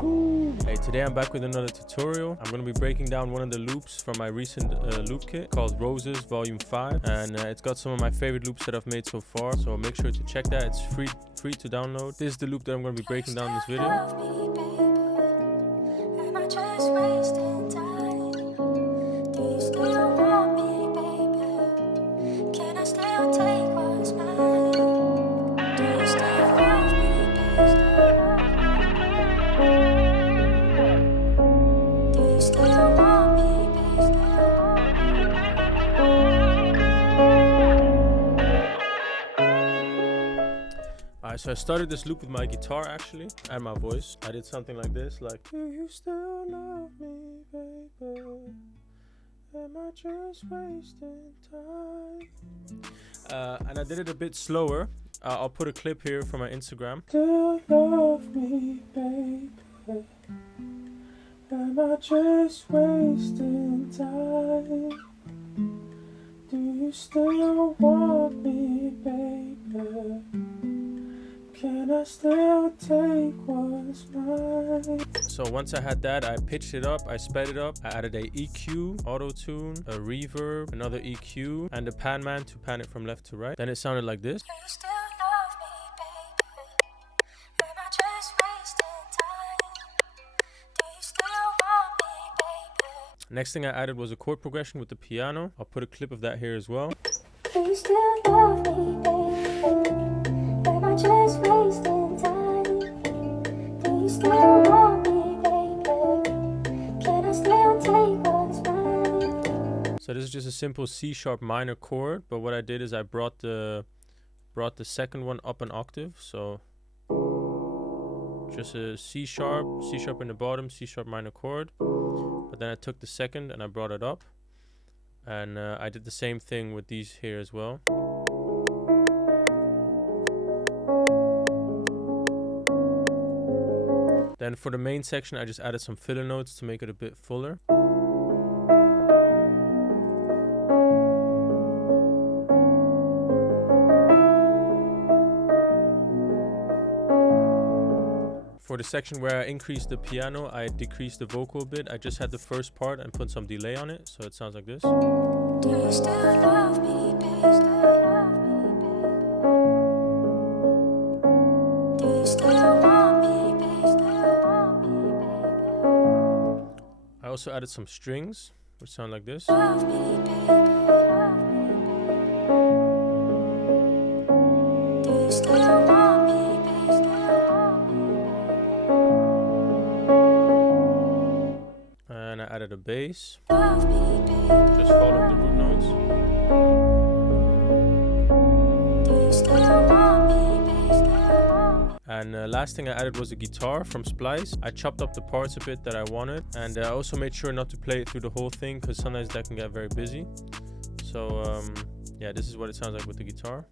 Hey, today I'm back with another tutorial. I'm going to be breaking down one of the loops from my recent loop kit called Roses Volume 5, and it's got some of my favorite loops that I've made so far, so make sure to check that. It's free to download. This is the loop that I'm going to be breaking down in this video. Alright, so I started this loop with my guitar actually, and my voice. I did something like this, like, do you still love me, baby? Am I just wasting time? And I did it a bit slower. I'll put a clip here from my Instagram. Still love me, baby? Am I just wasting time? Do you still want me, baby? Can I still take what's mine? So once I had that, I pitched it up, I sped it up, I added a EQ, auto-tune, a reverb, another EQ, and a pan man to pan it from left to right. Then it sounded like this. Next thing I added was a chord progression with the piano. I'll put a clip of that here as well. Do you still love me, baby? Am I just wasting time? Do you still want me, baby? Can I still take what's mine? So this is just a simple C sharp minor chord, but what I did is I brought the second one up an octave. So just a C sharp in the bottom, C sharp minor chord. But then I took the second and I brought it up, and I did the same thing with these here as well. Then for the main section I just added some filler notes to make it a bit fuller. For the section where I increased the piano, I decreased the vocal a bit. I just had the first part and put some delay on it, so it sounds like this. Do you still love me, baby? Do you still want me, baby? I also added some strings, which sound like this. Love me, baby. Do you still want me? And I added a bass, just following the root notes. And last thing I added was a guitar from Splice. I chopped up the parts a bit that I wanted, and I also made sure not to play it through the whole thing because sometimes that can get very busy. So yeah, this is what it sounds like with the guitar.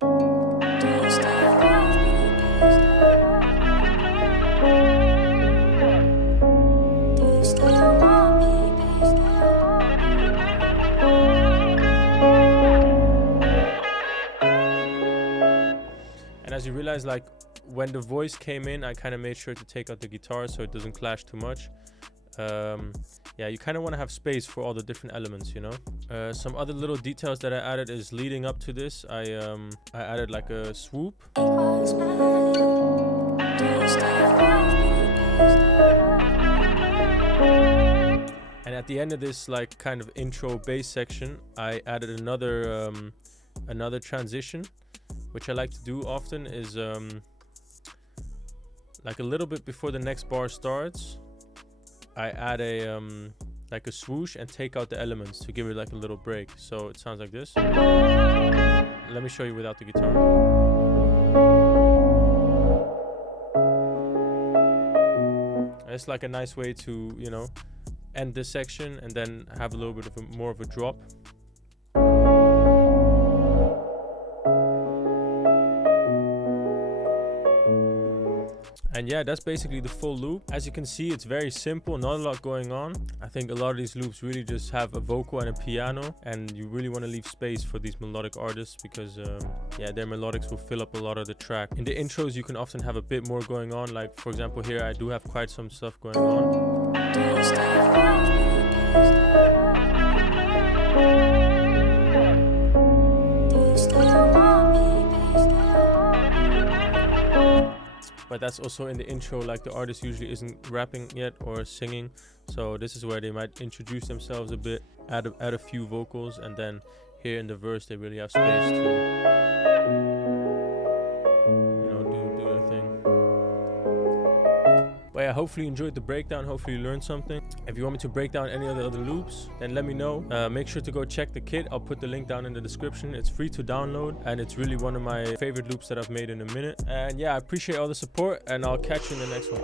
And as you realize, like, when the voice came in, I kind of made sure to take out the guitar so it doesn't clash too much. Yeah, you kind of want to have space for all the different elements, you know. Some other little details that I added is leading up to this, I added like a swoop. And at the end of this, like, kind of intro bass section, I added another transition, which I like to do often is like a little bit before the next bar starts, I add a like a swoosh and take out the elements to give it like a little break. So it sounds like this. Let me show you without the guitar. It's like a nice way to, you know, end this section and then have a little bit of more of a drop. And yeah, that's basically the full loop. As you can see, it's very simple, not a lot going on. I think a lot of these loops really just have a vocal and a piano, and you really want to leave space for these melodic artists because yeah, their melodics will fill up a lot of the track. In the intros, you can often have a bit more going on. Like for example, here I do have quite some stuff going on. But that's also in the intro, like the artist usually isn't rapping yet or singing. So this is where they might introduce themselves a bit, add a few vocals, and then here in the verse they really have space to, you know, do their thing. But yeah, hopefully you enjoyed the breakdown, hopefully you learned something. If you want me to break down any of the other loops, then let me know. Make sure to go check the kit. I'll put the link down in the description. It's free to download, and it's really one of my favorite loops that I've made in a minute. And yeah, I appreciate all the support, and I'll catch you in the next one.